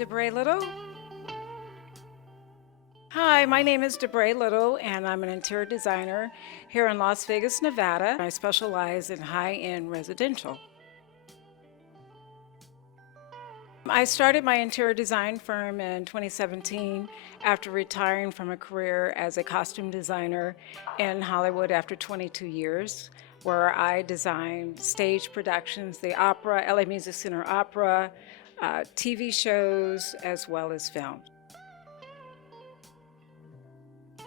Debraé Little. Hi, my name is Debraé Little, and I'm an interior designer here in Las Vegas, Nevada. I specialize in high-end residential. I started my interior design firm in 2017 after retiring from a career as a costume designer in Hollywood after 22 years, where I designed stage productions, the opera, LA Music Center Opera, TV shows, as well as film.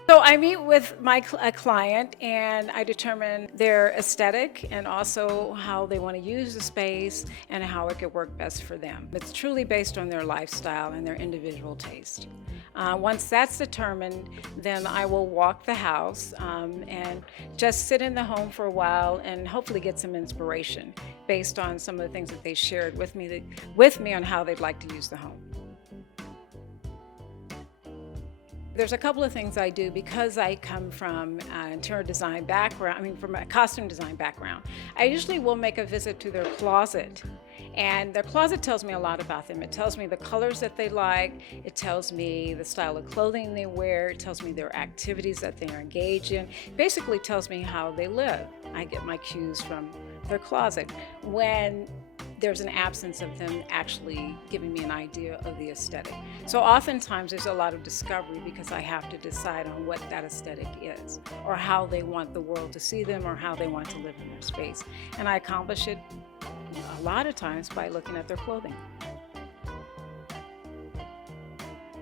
So I meet with a client and I determine their aesthetic and also how they want to use the space and how it could work best for them. It's truly based on their lifestyle and their individual taste. Once that's determined, then I will walk the house and just sit in the home for a while and hopefully get some inspiration based on some of the things that they shared with me on how they'd like to use the home. There's a couple of things I do because I come from an interior design background, from a costume design background. I usually will make a visit to their closet, and their closet tells me a lot about them. It tells me the colors that they like, it tells me the style of clothing they wear, it tells me their activities that they are engaged in. Basically tells me how they live. I get my cues from their closet. When there's an absence of them actually giving me an idea of the aesthetic. So oftentimes there's a lot of discovery because I have to decide on what that aesthetic is, or how they want the world to see them, or how they want to live in their space. And I accomplish it a lot of times by looking at their clothing.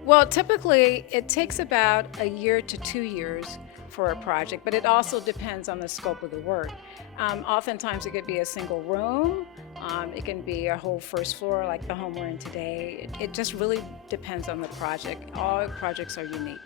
Well, typically it takes about a year to 2 years for a project, but it also depends on the scope of the work. Oftentimes it could be a single room, it can be a whole first floor like the home we're in today. It just really depends on the project. All projects are unique.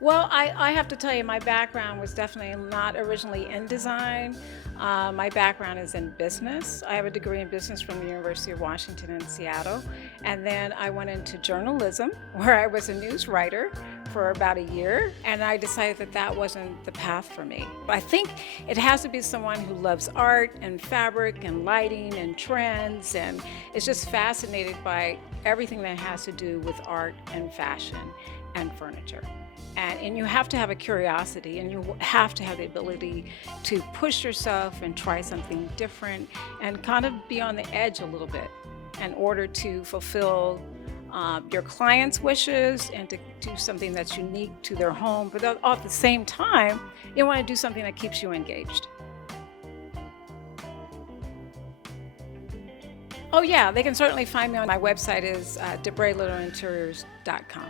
Well, I have to tell you, my background was definitely not originally in design. My background is in business. I have a degree in business from the University of Washington in Seattle. And then I went into journalism, where I was a news writer for about a year. And I decided that that wasn't the path for me. I think it has to be someone who loves art and fabric and lighting and trends, and is just fascinated by everything that has to do with art and fashion and furniture. And you have to have a curiosity, and you have to have the ability to push yourself and try something different and kind of be on the edge a little bit in order to fulfill your clients' wishes and to do something that's unique to their home. But at the same time, you want to do something that keeps you engaged. Oh yeah, they can certainly find me on my website is debraelittleinteriors.com.